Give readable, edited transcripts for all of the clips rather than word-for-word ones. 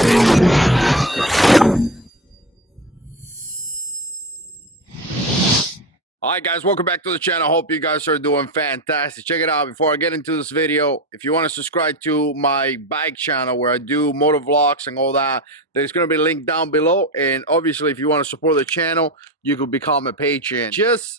Alright guys, welcome back to the channel. Hope you guys are doing fantastic. Check it out. Before I get into this video, if you want to subscribe to my bike channel where I do motor vlogs and all that, there's going to be a link down below. And obviously, if you want to support the channel, you could become a patron.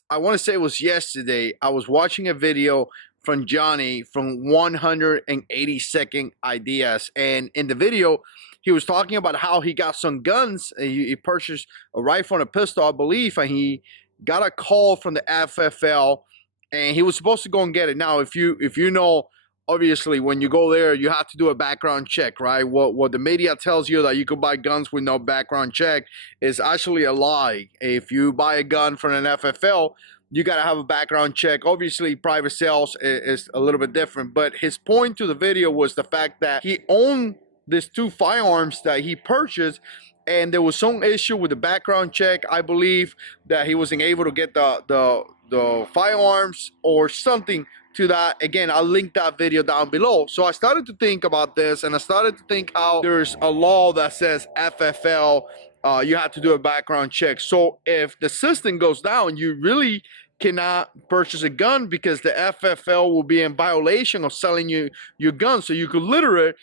I want to say it was yesterday, I was watching a video from Johnny from 180-second Ideas. And in the video, he was talking about how he got some guns. He purchased a rifle and a pistol, I believe, and he got a call from the FFL, and he was supposed to go and get it. Now, if you know, obviously, when you go there, you have to do a background check, right? What the media tells you that you could buy guns with no background check is actually a lie. If you buy a gun from an FFL, you got to have a background check. Obviously, private sales is a little bit different, but his point to the video was the fact that he owned these two firearms that he purchased, and there was some issue with the background check. I believe that he wasn't able to get the firearms or something to that. Again, I'll link that video down below. So I started to think about this, and I started to think how there's a law that says FFL, you have to do a background check. So if the system goes down, you really cannot purchase a gun because the FFL will be in violation of selling you your gun. So you could literally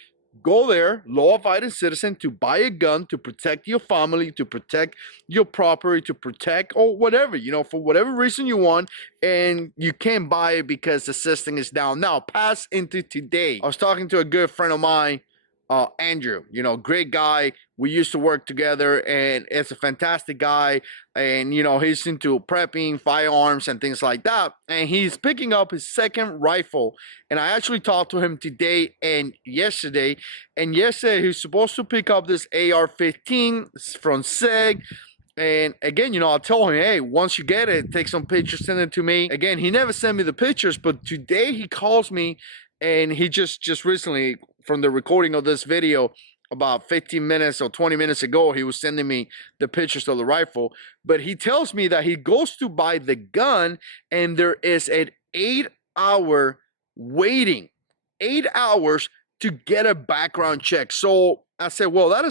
go there, law-abiding citizen, to buy a gun to protect your family, to protect your property, to protect or whatever, you know, for whatever reason you want, and you can't buy it because the system is down. Now, pass into today. I was talking to a good friend of mine, Andrew, you know, great guy. We used to work together, and it's a fantastic guy. And, you know, he's into prepping firearms and things like that. And he's picking up his second rifle. And I actually talked to him today and yesterday. And yesterday, he's supposed to pick up this AR-15 from SEG. And again, you know, I'll tell him, hey, once you get it, take some pictures, send it to me. Again, he never sent me the pictures, but today he calls me, and he just recently, from the recording of this video, about 15 minutes or 20 minutes ago, he was sending me the pictures of the rifle. But he tells me that he goes to buy the gun, and there is an 8-hour waiting, 8 hours to get a background check. So I said, well, that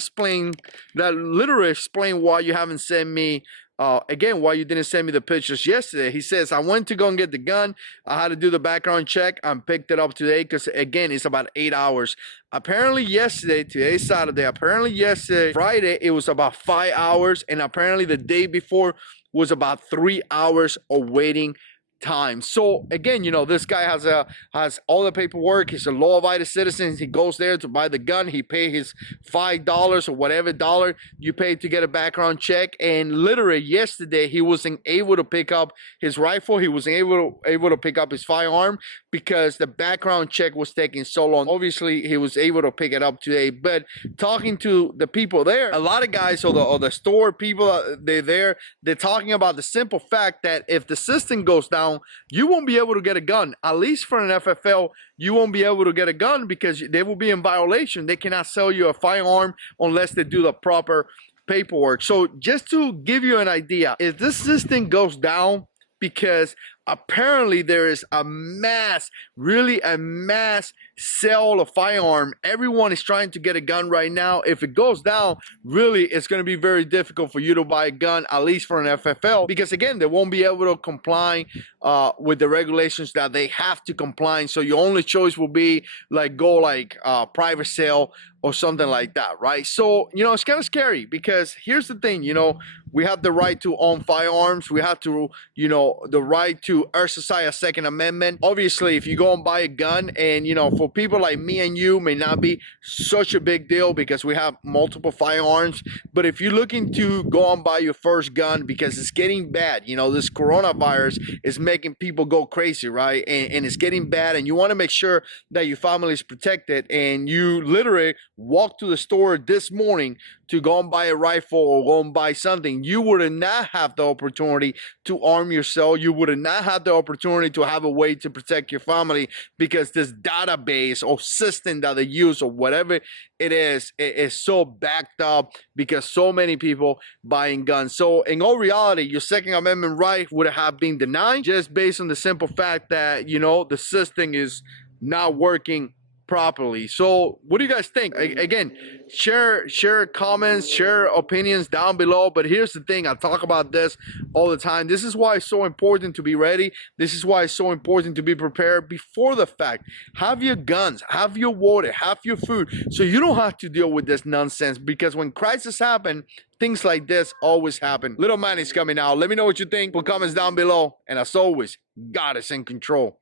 literally explains why you haven't sent me, again, why you didn't send me the pictures yesterday. He says, I went to go and get the gun. I had to do the background check. I picked it up today because, again, it's about 8 hours. Apparently yesterday, today's Saturday, apparently yesterday, Friday, it was about 5 hours. And apparently the day before was about 3 hours of waiting time. So again, you know, this guy has all the paperwork. He's a law-abiding citizen. He goes there to buy the gun. He pays his $5 or whatever dollar you pay to get a background check. And literally yesterday, he wasn't able to pick up his rifle. He wasn't able to pick up his firearm because the background check was taking so long. Obviously, he was able to pick it up today. But talking to the people there, a lot of guys or the store people, they're talking about the simple fact that if the system goes down, you won't be able to get a gun. At least for an FFL, you won't be able to get a gun because they will be in violation. They cannot sell you a firearm unless they do the proper paperwork. So just to give you an idea, if this system goes down, because apparently there is a mass sale of firearm. Everyone is trying to get a gun right now. If it goes down, really, it's going to be very difficult for you to buy a gun, at least for an FFL, because again, they won't be able to comply with the regulations that they have to comply. So your only choice will be private sale or something like that, right? So, you know, it's kind of scary because here's the thing, you know, we have the right to own firearms. We have to, you know, the right to exercise a Second Amendment. Obviously, if you go and buy a gun, and, you know, for people like me and you, may not be such a big deal because we have multiple firearms. But if you're looking to go and buy your first gun because it's getting bad, you know, this coronavirus is making people go crazy, right? And it's getting bad, and you want to make sure that your family is protected, and you literally walked to the store this morning to go and buy a rifle or go and buy something, you would not have the opportunity to arm yourself. You would not have the opportunity to have a way to protect your family because this database or system that they use or whatever it is so backed up because so many people buying guns. So in all reality, your Second Amendment right would have been denied just based on the simple fact that, you know, the system is not working properly. So what do you guys think? Again, share comments, share opinions down below. But here's the thing, I talk about this all the time. This is why it's so important to be ready. This is why it's so important to be prepared before the fact. Have your guns, have your water, have your food, so you don't have to deal with this nonsense, because when crises happen, things like this always happen. Little man is coming out. Let me know what you think. Put comments down below, and as always, God is in control.